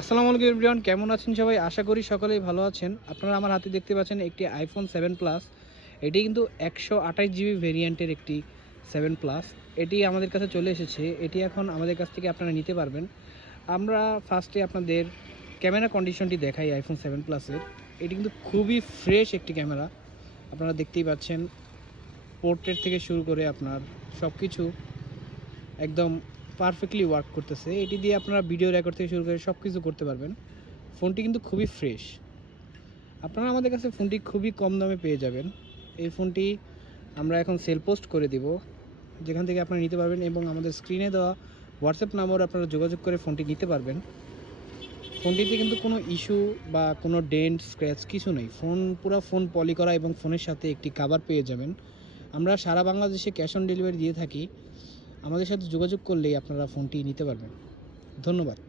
আসসালামু আলাইকুম এভরিওয়ান, কেমন আছেন সবাই? আশা করি সকলেই ভালো আছেন। আপনারা আমার হাতে দেখতে পাচ্ছেন একটি আইফোন 7 প্লাস। এটি কিন্তু 128 জিবি ভেরিয়েন্টের একটি 7 প্লাস। এটি আমাদের কাছে চলে এসেছে। এটি এখন আমাদের কাছ থেকে আপনারা নিতে পারবেন। আমরা ফার্স্টে আপনাদের ক্যামেরা কন্ডিশনটি দেখাই আইফোন 7 প্লাসের। এটি কিন্তু খুবই ফ্রেশ একটি ক্যামেরা। আপনারা দেখতেই পাচ্ছেন, পোর্ট্রেট থেকে শুরু করে আপনার সব কিছু একদম পারফেক্টলি ওয়ার্ক করতেছে। এটি দিয়ে আপনারা ভিডিও রেকর্ড থেকে শুরু করে সব কিছু করতে পারবেন। ফোনটি কিন্তু খুবই ফ্রেশ। আপনারা আমাদের কাছে ফোনটি খুবই কম দামে পেয়ে যাবেন। এই ফোনটি আমরা এখন সেল পোস্ট করে দিব, যেখান থেকে আপনারা নিতে পারবেন এবং আমাদের স্ক্রিনে দেওয়া হোয়াটসঅ্যাপ নাম্বারে আপনারা যোগাযোগ করে ফোনটি নিতে পারবেন। ফোনটিতে কিন্তু কোনো ইস্যু বা কোনো ডেন্ট স্ক্র্যাচ কিছু নেই। পুরো ফোন পলি করা এবং ফোনের সাথে একটি কভার পেয়ে যাবেন। আমরা সারা বাংলাদেশে ক্যাশ অন ডেলিভারি দিয়ে থাকি। আমাদের সাথে যোগাযোগ করলেই আপনারা ফোনটি নিতে পারবেন। ধন্যবাদ।